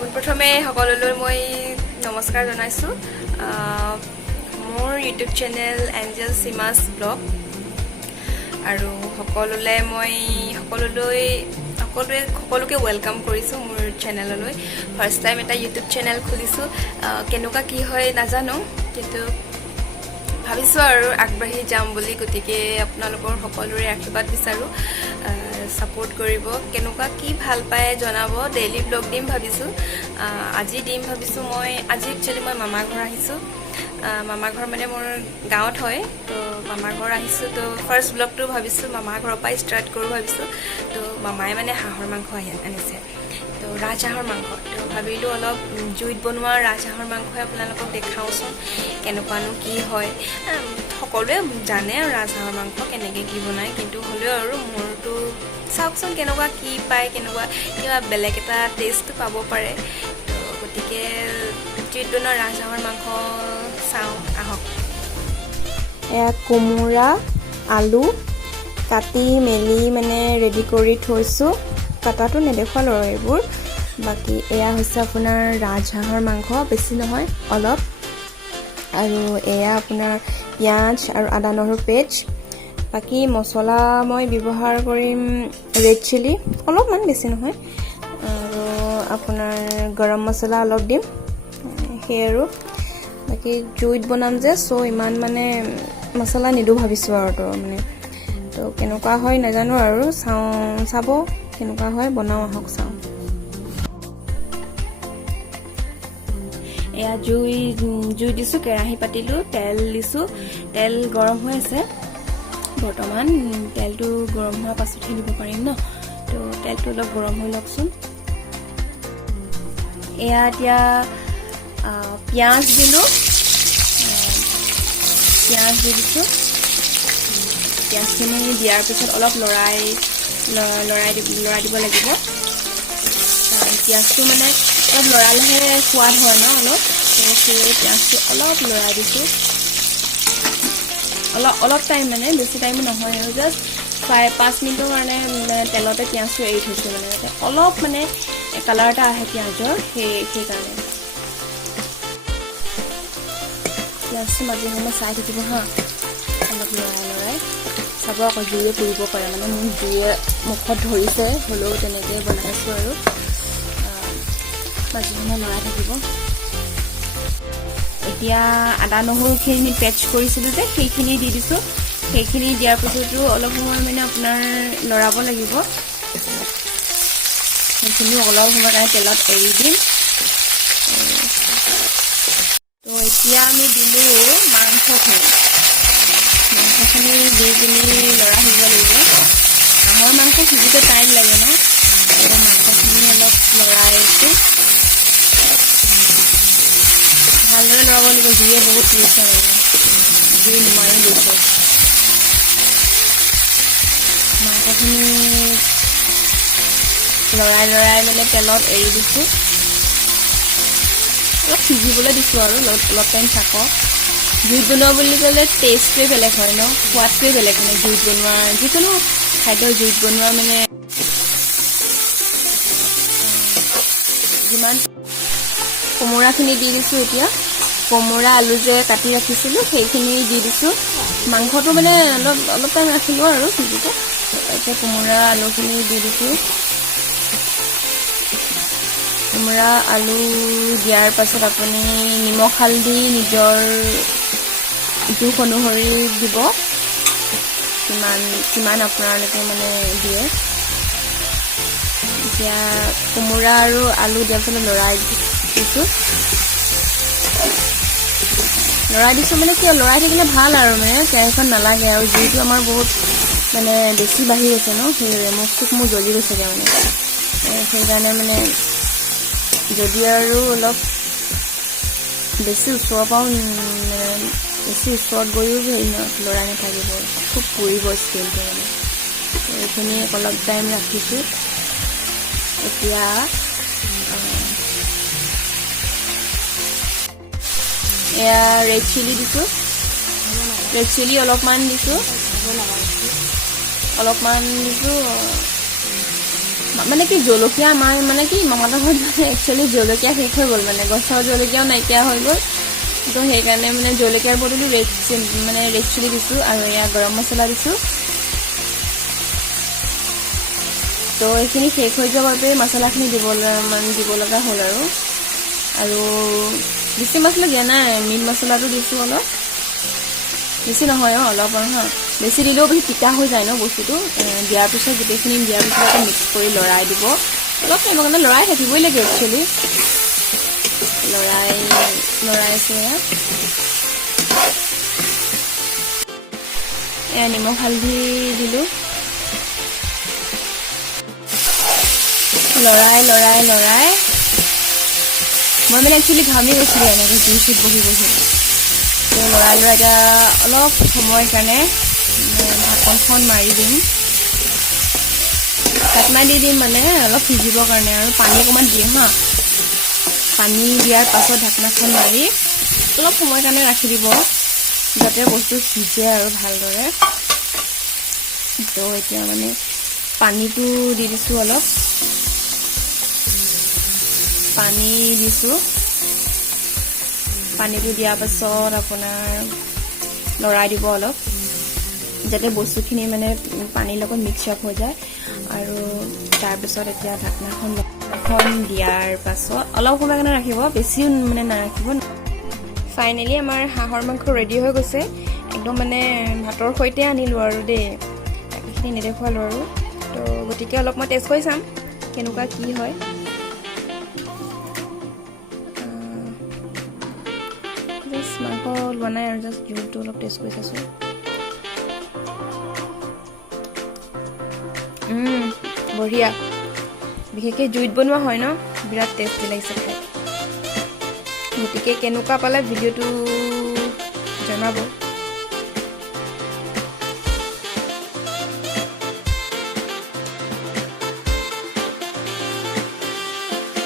পোনপ্ৰথমে সকলোলৈ মই নমস্কাৰ জনাইছোঁ। মোৰ ইউটিউব চেনেল এঞ্জেল চিমাছ ব্লগ আৰু সকলোকে ৱেলকাম কৰিছোঁ মোৰ চেনেললৈ। ফাৰ্ষ্ট টাইম এটা ইউটিউব চেনেল খুলিছোঁ, কেনেকুৱা কি হয় নাজানো, কিন্তু ভাবিছোঁ আৰু আগবাঢ়ি যাম বুলি। গতিকে আপোনালোকৰ সকলোৰে আশীৰ্বাদ বিচাৰোঁ, ছাপোৰ্ট কৰিব। কেনেকুৱা কি ভাল পায় জনাব। ডেইলি ব্লগ দিম ভাবিছোঁ, আজি দিম ভাবিছোঁ। আজি একচুৱেলি মই মামা ঘৰ আহিছোঁ। মামা ঘৰ মানে মোৰ গাঁৱত হয়, তো মামা ঘৰ আহিছোঁ। তো ফাৰ্ষ্ট ব্লগটো ভাবিছোঁ মামা ঘৰৰ পৰাই ষ্টাৰ্ট কৰোঁ ভাবিছোঁ। তো মামাই মানে হাঁহৰ মাংস আনিছে, তো ৰাজহাঁহৰ মাংস। তো ভাবিলোঁ অলপ জুইত বনোৱা ৰাজহাঁহৰ মাংসই আপোনালোকক দেখাওঁচোন কেনেকুৱানো কি হয়। সকলোৱে জানে আৰু ৰাজহাঁহৰ মাংস কেনেকৈ কি বনায়, কিন্তু হ'লেও আৰু মোৰতো চাওকচোন কেনেকুৱা কি পায়, কেনেকুৱা কিবা বেলেগ এটা টেষ্টটো পাব পাৰে। তো গতিকে জুইত বনোৱা ৰাজহাঁহৰ মাংস চাওঁ আহক। এয়া কোমোৰা আলু কাটি মেলি মানে ৰেডি কৰি থৈছোঁ। কাটাটো নেদেখুৱালোঁ আৰু এইবোৰ। বাকী এয়া হৈছে আপোনাৰ ৰাজহাঁহৰ মাংস, বেছি নহয় অলপ। আৰু এয়া আপোনাৰ পিঁয়াজ আৰু আদা নহৰু পেষ্ট। বাকী মছলা মই ব্যৱহাৰ কৰিম ৰেড চিলি অলপমান, বেছি নহয়। আৰু আপোনাৰ গৰম মছলা অলপ দিম, সেই আৰু। বাকী জুইত বনাম যে, চ' ইমান মানে মছলা নিদোঁ ভাবিছোঁ আৰু। তো মানে তো কেনেকুৱা হয় নাজানো আৰু, চাব কেনেকুৱা হয়, বনাওঁ আহক চাওঁ। এয়া জুই দিছোঁ, কেৰাহী পাতিলোঁ, তেল দিছোঁ। তেল গৰম হৈ আছে বৰ্তমান। তেলটো গৰম হোৱাৰ পাছতহে দিব পাৰিম ন। তো তেলটো অলপ গৰম হৈ লওকচোন। এয়া এতিয়া পিঁয়াজ দিলোঁ, পিঁয়াজ দি দিছোঁ। পিঁয়াজখিনি দিয়াৰ পিছত অলপ লৰাই দিব লাগিব। পিঁয়াজটো মানে অলপ লৰালেহে সোৱাদ হয় ন অলপ। তো সেই পিঁয়াজটো অলপ লৰাই দিছোঁ। অলপ টাইম, মানে বেছি টাইমো নহয় আৰু, জাষ্ট 5 মিনিটৰ কাৰণে তেলতে পিঁয়াজটো এৰি থৈছোঁ। মানে অলপ মানে কালাৰ এটা আহে পিঁয়াজৰ, সেইকাৰণে পিঁয়াজটো মাজে সময়ে চাই থাকিব হা, অলপ লৰাই চাব। আকৌ জুইয়ে পুৰিব পাৰে, মানে মোৰ জুইয়ে মুখত ধৰিছে, হ'লেও তেনেকৈ বনাইছোঁ আৰু। মাজে সময়ে লৰাই থাকিব। এতিয়া আদা নহৰুখিনি পেষ্ট কৰিছিলোঁ যে, সেইখিনি দি দিছোঁ। সেইখিনি দিয়াৰ পিছতো অলপ সময় মানে আপোনাৰ লৰাব লাগিব। সেইখিনি অলপ সময় কাৰণে তেলত এৰি দিম। তো এতিয়া আমি দিলোঁ মাংসখিনি দি পিনি লৰাই থাকিব লাগিব। হাঁহৰ মাংস সিজোতে টাইম লাগে ন, তো মাংসখিনি অলপ লৰাইছোঁ। ভালদৰে লৰাব লাগিব, জুইয়ে বহুত পুৰিছে, মানে জুই নুমাই গৈছে। মাংসখিনি লৰাই মানে তেলত এৰি দিছোঁ। অলপ সিজিবলৈ দিছোঁ আৰু অলপ টাইম থাকক। জুইত বনোৱা বুলি ক'লে টেষ্টটোৱে বেলেগ হয় ন, সোৱাদটোৱে বেলেগ। মানে জুইত বনোৱা যিকোনো খাদ্য জুইত বনোৱা মানে যিমান। কোমোৰাখিনি দি দিছোঁ এতিয়া। কোমোৰা আলু যে কাটি ৰাখিছিলোঁ সেইখিনি দি দিছোঁ। মাংসটো মানে অলপ টাইম ৰাখিলোঁ আৰু সিজোতে। এতিয়া কোমোৰা আলুখিনি দি দিছোঁ। কোমোৰা আলু দিয়াৰ পাছত আপুনি নিমখ হালধি নিজৰ জোখ অনুসৰি দিব, কিমান আপোনালোকে মানে দিয়ে। এতিয়া কোমোৰা আৰু আলু দিয়াৰ পিছত লৰাই দিছোঁ। মানে কিয় লৰাই থাকিলে ভাল আৰু, মানে কেৰাহীখন নালাগে আৰু। জুইটো আমাৰ বহুত মানে বেছি বাঢ়ি গৈছে ন, সেই মুখ মোৰ জ্বলি গৈছেগৈ মানে। সেইকাৰণে মানে যদি আৰু অলপ বেছি ওচৰৰ পৰাও বেছি ওচৰত গৈও লৰাই নাথাকিব, খুব পুৰিব স্কিনটো মানে। এইখিনি অলপ টাইম ৰাখিছোঁ। এতিয়া এয়া ৰেড চিলি দিছোঁ। ৰেড চিলি অলপমান দিছোঁ। মানে কি জলকীয়া আমাৰ মানে কি মামাহঁতৰ ঘৰত মানে একচুৱেলি জলকীয়া শেষ হৈ গ'ল, মানে গছৰ জলকীয়াও নাইকিয়া হৈ গ'ল। তো সেইকাৰণে মানে জলকীয়াৰ বদলি ৰেড চিলি দিছোঁ আৰু এয়া গৰম মছলা দিছোঁ। তো এইখিনি শেষ হৈ যোৱাৰ বাবে মছলাখিনি দিব লগা হ'ল আৰু বেছি মছলা দিয়া নাই, মিট মছলাটো দিছোঁ অলপ, বেছি নহয় অলপ আৰু হা, বেছি দিলেও বেছি তিতা হৈ যায় ন বস্তুটো। দিয়াৰ পিছত গোটেইখিনি দিয়াৰ পিছত আকৌ মিক্স কৰি লৰাই দিব অলপ টাইমৰ কাৰণে, লৰাই থাকিবই লাগে একচুৱেলি। লৰাইছোঁ এয়া নিমখ হালধি দিলোঁ, লৰাই মই মানে একচুৱেলি ঘামি গৈছিলোঁ এনেকৈ জুইচত বহি তো লৰাই এতিয়া অলপ সময়ৰ কাৰণে ঢাকনখন মাৰি দিম, ঢাকনা দি দিম মানে অলপ সিজিবৰ কাৰণে, আৰু পানী অকণমান দিম হা। পানী দিয়াৰ পাছত ঢাকনাখন মাৰি অলপ সময়ৰ কাৰণে ৰাখি দিব, যাতে বস্তু সিজে আৰু ভালদৰে। তো এতিয়া মানে পানীটো দি দিছোঁ, অলপ পানী দিছোঁ। পানীটো দিয়াৰ পাছত আপোনাৰ লৰাই দিব অলপ, যাতে বস্তুখিনি মানে পানীৰ লগত মিক্স আপ হৈ যায়। আৰু তাৰপিছত এতিয়া ঢাকনাখন দিয়াৰ পাছত অলপ সময় কাৰণে ৰাখিব, বেছিও মানে নাৰাখিব। ফাইনেলি আমাৰ হাঁহৰ মাংস ৰেডি হৈ গৈছে, একদম মানে ভাতৰ সৈতে আনিলোঁ আৰু দেই, বাকীখিনি নেদেখুৱালোঁ আৰু। তো গতিকে অলপ মই টেষ্ট কৰি চাম কেনেকুৱা কি হয়। জাষ্ট মাংস লোৱা নাই আৰু জাষ্ট জোলটো অলপ টেষ্ট কৰি চাইছোঁ। বঢ়িয়া, বিশেষকৈ জুইত বনোৱা হয় ন, বিৰাট টেষ্টি লাগিছে খাই। গতিকে কেনেকুৱা পালে ভিডিঅ'টো জনাব।